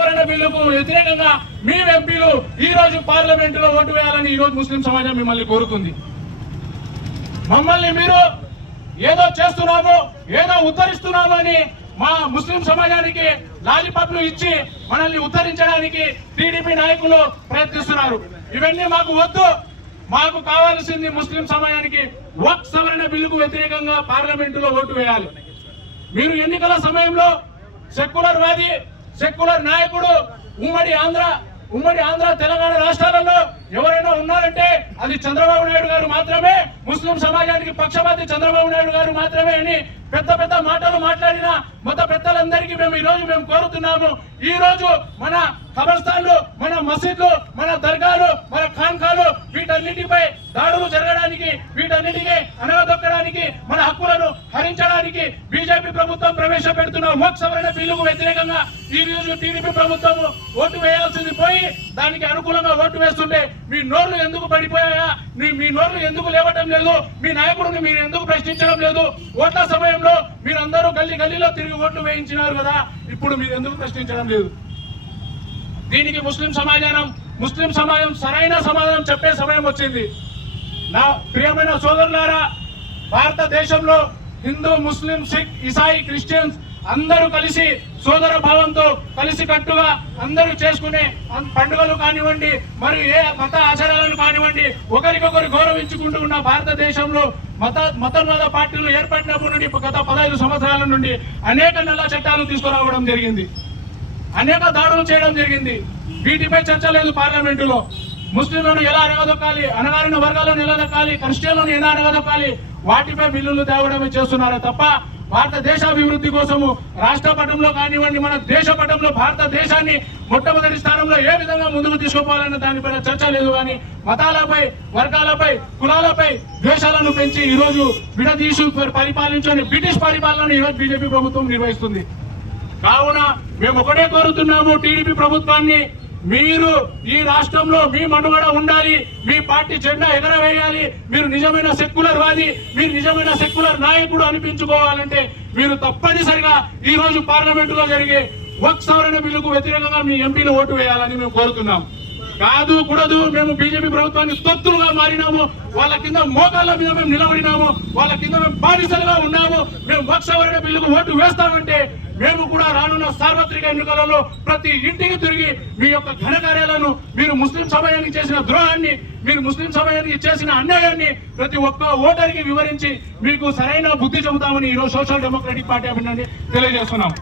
బిల్లుకు వ్యతిరేకంగా మీ ఎంపీలు ఈ రోజు పార్లమెంట్లో ఓటు వేయాలని ఈ రోజు ముస్లిం సమాజం మిమ్మల్ని కోరుతుంది. మమ్మల్ని మీరు ఏదో చేస్తున్నాము ఏదో ఉద్ధరిస్తున్నాము అని మా ముస్లిం సమాజానికి లాలిపప్లు ఇచ్చి మనల్ని ఉద్ధరించడానికి టీడీపీ నాయకులు ప్రయత్నిస్తున్నారు. ఇవన్నీ మాకు వద్దు. మాకు కావాల్సింది ముస్లిం సమాజానికి వక్ సవరణ బిల్లుకు వ్యతిరేకంగా పార్లమెంటులో ఓటు వేయాలి. మీరు ఎన్నికల సమయంలో సెక్యులర్ వాది సెక్యులర్ నాయకుడు ఉమ్మడి ఆంధ్ర ఉమ్మడి ఆంధ్ర తెలంగాణ రాష్ట్రాలలో ఎవరైనా ఉన్నారంటే అది చంద్రబాబు నాయుడు గారు మాత్రమే ముస్లిం సమాజానికి పక్షపాతి చంద్రబాబు నాయుడు గారు మాత్రమే అని పెద్ద పెద్ద మాటలు మాట్లాడిన మత పెద్దలందరికీ మేము ఈ రోజు మేము కోరుతున్నాము. ఈ రోజు మన కబర్స్థాన్లు మన మసీద్లు మన దర్గాలు మన ఖాన్ఖాలు వీటన్నిటిపై దాడులు జరగడానికి వీటన్నిటికీ అనగదొక్కడానికి మన హక్కులను హరించడానికి బీజేపీ ప్రభుత్వం ప్రవేశపెడుతున్న. లోక్ సవరణ బిల్లుకు వ్యతిరేకంగా ఈ రోజు టీడీపీ ప్రభుత్వం ఓటు వేయాల్సింది పోయి దానికి అనుకూలంగా ఓటు వేస్తుంటే మీ నోర్లు ఎందుకు పడిపోయాయా? మీ మీ నోర్లు ఎందుకు లేవటం లేదు? మీ నాయకుడిని మీరు ఎందుకు ప్రశ్నించడం లేదు? ఓట్ల సమయంలో మీరందరూ గల్లీ గల్లీలో తిరిగి ఓట్లు వేయించినారు కదా ఇప్పుడు మీరు ఎందుకు ప్రశ్నించడం లేదు? దీనికి ముస్లిం సమాజానం ముస్లిం సమాజం సరైన సమాధానం చెప్పే సమయం వచ్చింది. నా ప్రియమైన సోదరులారా భారతదేశంలో హిందూ ముస్లిం సిక్ ఇసాయి క్రిస్టియన్స్ అందరూ కలిసి సోదర భావంతో కలిసి కట్టుగా అందరూ చేసుకునే పండుగలు కానివ్వండి మరియు ఏ మత ఆచారాలను కానివ్వండి ఒకరికొకరు గౌరవించుకుంటూ ఉన్న భారతదేశంలో మత మతోన్మాద పార్టీలు ఏర్పడినప్పటి నుండి గత పదహైదు సంవత్సరాల నుండి అనేక నల్ల చట్టాలు తీసుకురావడం జరిగింది. అనేక దాడులు చేయడం జరిగింది. వీటిపై చర్చ లేదు పార్లమెంటులో. ముస్లింలను ఎలా అరగదొక్కాలి అనగారిన వర్గాలను ఎలా దక్కాలి క్రిస్టియన్లను ఎలా అరగదొక్కాలి వాటిపై బిల్లులు తేవడమే చేస్తున్నారు తప్ప భారతదేశ అభివృద్ధి కోసము రాష్ట్ర పటంలో కానివ్వండి మన దేశ పటంలో భారతదేశాన్ని మొట్టమొదటి స్థానంలో ఏ విధంగా ముందుకు తీసుకుపోవాలన్న దానిపైన చర్చ లేదు కానీ మతాలపై వర్గాలపై కులాలపై ద్వేషాలను పెంచి ఈ రోజు విడదీసి పరిపాలించని బ్రిటిష్ పరిపాలన ఈరోజు బీజేపీ ప్రభుత్వం నిర్వహిస్తుంది. కావున మేము ఒకటే కోరుతున్నాము టీడీపీ ప్రభుత్వాన్ని మీరు ఈ రాష్ట్రంలో మీ మనుగడ ఉండాలి మీ పార్టీ జెండా ఎగరవేయాలి మీరు నిజమైన సెక్యులర్ వాది మీరు నిజమైన సెక్యులర్ నాయకుడు అనిపించుకోవాలంటే మీరు తప్పనిసరిగా ఈ రోజు పార్లమెంటులో జరిగే వక్ సవరణ బిల్లుకు వ్యతిరేకంగా మీ ఎంపీలు ఓటు వేయాలని మేము కోరుతున్నాం. కాదు కూడదు. మేము బీజేపీ ప్రభుత్వాన్ని తొత్తులుగా మారినాము. వాళ్ళ కింద మోకాళ్ళ మీద మేము నిలబడినాము. వాళ్ళ కింద మేము బానిసలుగా ఉన్నాము. మేము వక్ బిల్లుకు ఓటు వేస్తామంటే మేము కూడా రానున్న సార్వత్రిక ఎన్నికలలో ప్రతి ఇంటికి తిరిగి మీ యొక్క ఘనకార్యాలను మీరు ముస్లిం సమయానికి చేసిన ద్రోహాన్ని మీరు ముస్లిం సమయానికి చేసిన అన్యాయాన్ని ప్రతి ఒక్క ఓటర్కి వివరించి మీకు సరైన బుద్ధి చెబుతామని ఈరోజు సోషల్ డెమోక్రటిక్ పార్టీ అభినండి తెలియజేస్తున్నాం.